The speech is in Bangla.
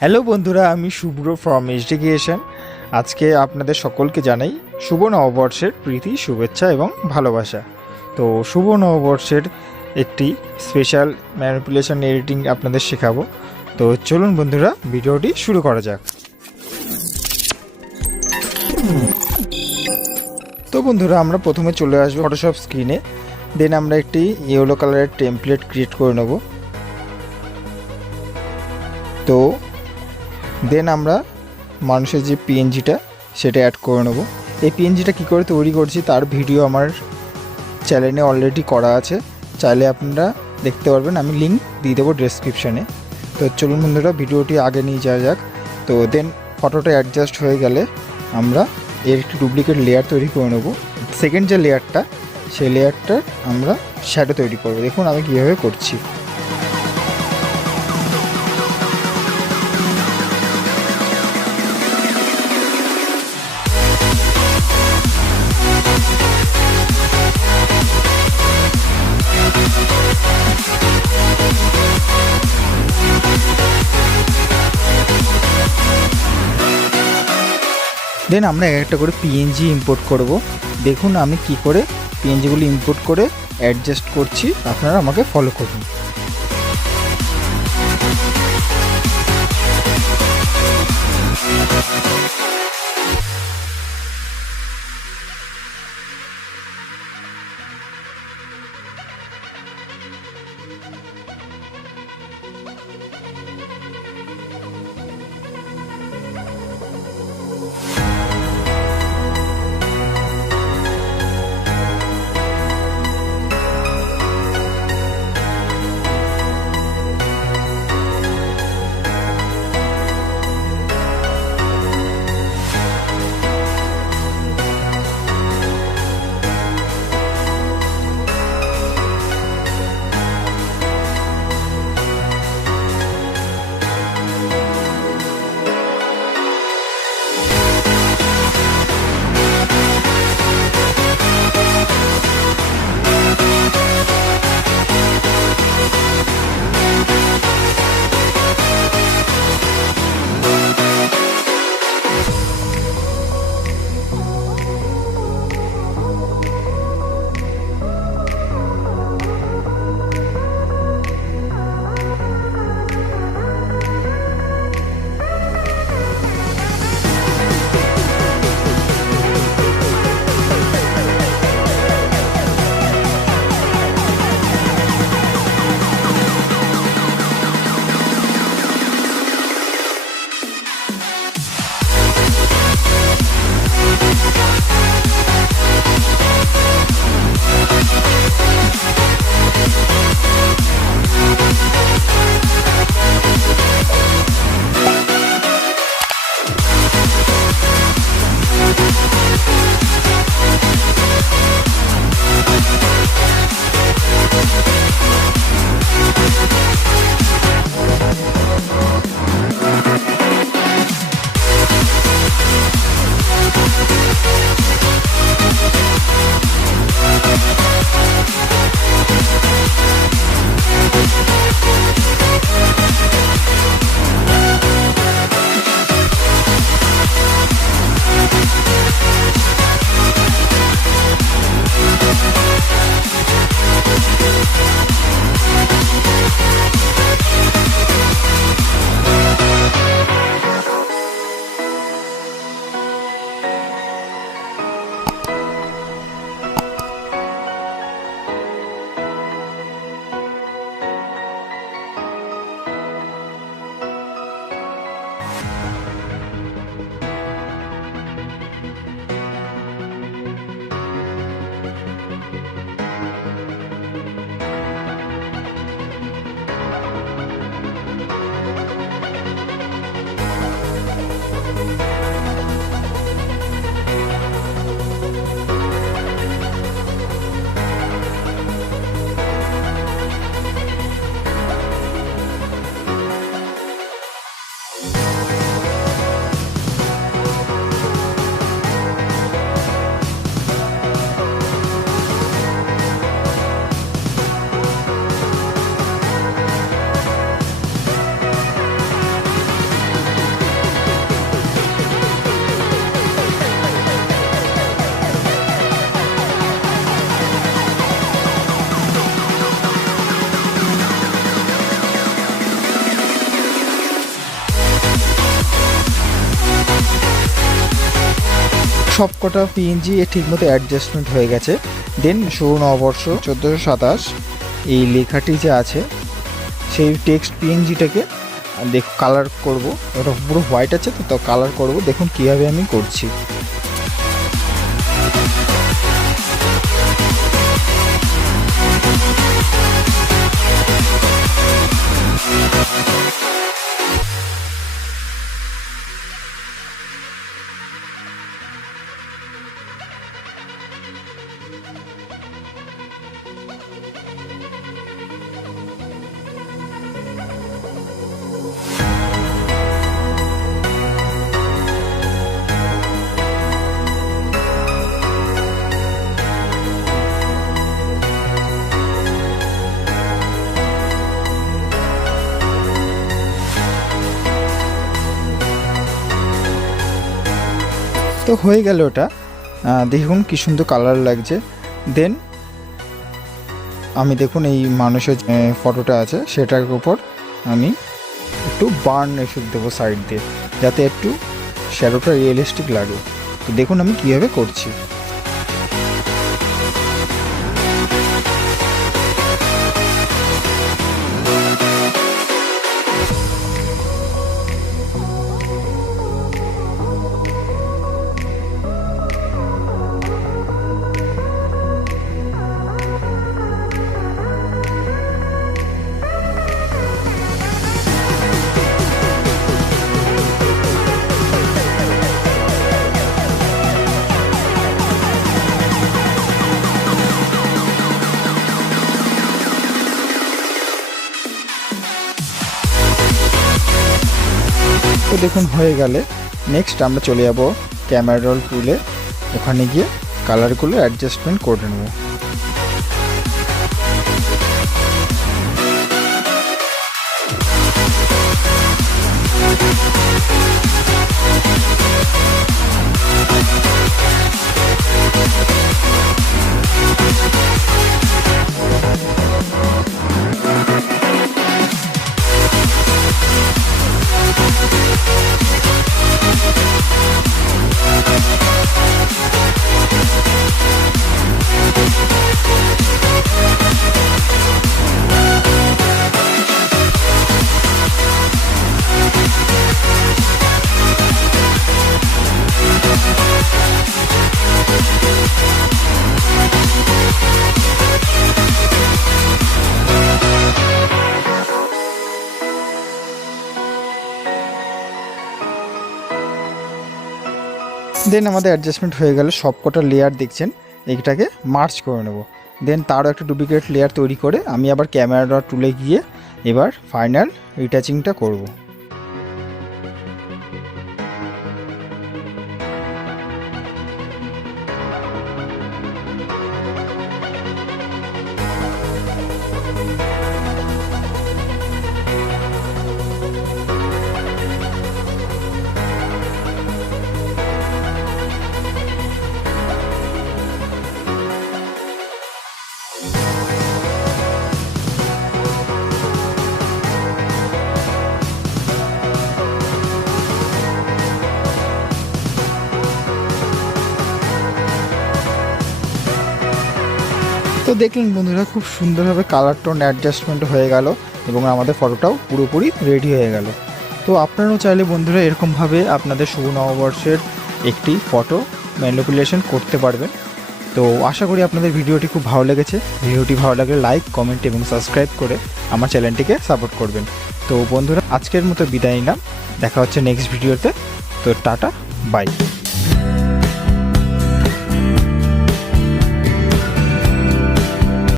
হ্যালো বন্ধুরা, আমি শুভ্র ফ্রম এডুকেশন। আজকে আপনাদের সকলকে জানাই শুভ নববর্ষের প্রীতি, শুভেচ্ছা এবং ভালোবাসা। তো শুভ নববর্ষের একটি স্পেশাল ম্যানিপুলেশন এডিটিং আপনাদের শেখাবো। তো চলুন বন্ধুরা, ভিডিওটি শুরু করা যাক। তো বন্ধুরা, আমরা প্রথমে চলে আসবো ফটোশপ স্ক্রিনে। দেন আমরা একটি ইয়েলো কালারের টেমপ্লেট ক্রিয়েট করে নেব। তো দেন আমরা মানুষের যে পিএনজিটা সেটা অ্যাড করে নেব। এই পিএনজিটা কী করে তৈরি করছি তার ভিডিও আমার চ্যানেলে অলরেডি করা আছে, চাইলে আপনারা দেখতে পারবেন। আমি লিঙ্ক দিয়ে দেবো ডেসক্রিপশানে। তো চলুন বন্ধুরা, ভিডিওটি আগে নিয়ে যাওয়া যাক। তো দেন ফটোটা অ্যাডজাস্ট হয়ে গেলে আমরা এর একটি ডুপ্লিকেট লেয়ার তৈরি করে নেব। সেকেন্ড যে লেয়ারটা, সেই লেয়ারটার আমরা শ্যাডো তৈরি করব। দেখুন আমি কীভাবে করছি। দেন আমরা একটা করে পিএনজি ইম্পোর্ট করব। দেখুন আমি কি করে পিএনজিগুলো ইম্পোর্ট করে অ্যাডজাস্ট করছি, আপনারা আমাকে ফলো করুন। সব কটা পিএনজি ঠিকমতো অ্যাডজাস্টমেন্ট হয়ে গেছে। দেন শুভ নববর্ষ 1427 এই লেখাটি যে আছে সেই টেক্সট পিএনজিটাকে দেখো কালার করব। ওটা পুরো হোয়াইট আছে তো কালার করব। দেখুন কীভাবে আমি করছি। তো হয়ে গেল ওটা। দেখুন কি সুন্দর কালার লাগছে। দেন আমি দেখুন এই মানুষের ফটোটা আছে সেটার উপর আমি একটু বার্ন এফেক্ট দেবো সাইড দিয়ে, যাতে একটু শ্যাডোটা রিয়েলিস্টিক লাগে। তো দেখুন আমি কীভাবে করছি। তো দেখুন হয়ে গেলে নেক্সট আমরা চলে যাব ক্যামেরা রোল টুলে। ওখানে গিয়ে কালারগুলো অ্যাডজাস্টমেন্ট করে নেব। দেন আমাদের অ্যাডজাস্টমেন্ট হয়ে গেল। সব কটা লেয়ার দেখছেন, এইটাকে মার্চ করে নেব। দেন তারও একটা ডুপ্লিকেট লেয়ার তৈরি করে আমি আবার ক্যামেরা টুলে গিয়ে এবার ফাইনাল রিটাচিংটা করব। তো দেখলেন বন্ধুরা, খুব সুন্দরভাবে কালার টোন অ্যাডজাস্টমেন্ট হয়ে গেল এবং আমাদের ফটোটাও পুরোপুরি রেডি হয়ে গেল। তো আপনারাও চাইলে বন্ধুরা এরকমভাবে আপনাদের শুভ নববর্ষের একটি ফটো ম্যানিপুলেশন করতে পারবেন। তো আশা করি আপনাদের ভিডিওটি খুব ভালো লেগেছে। ভিডিওটি ভালো লাগলে লাইক, কমেন্ট এবং সাবস্ক্রাইব করে আমার চ্যানেলটিকে সাপোর্ট করবেন। তো বন্ধুরা আজকের মতো বিদায় নিলাম, দেখা হচ্ছে নেক্সট ভিডিওতে। তো টাটা, বাই।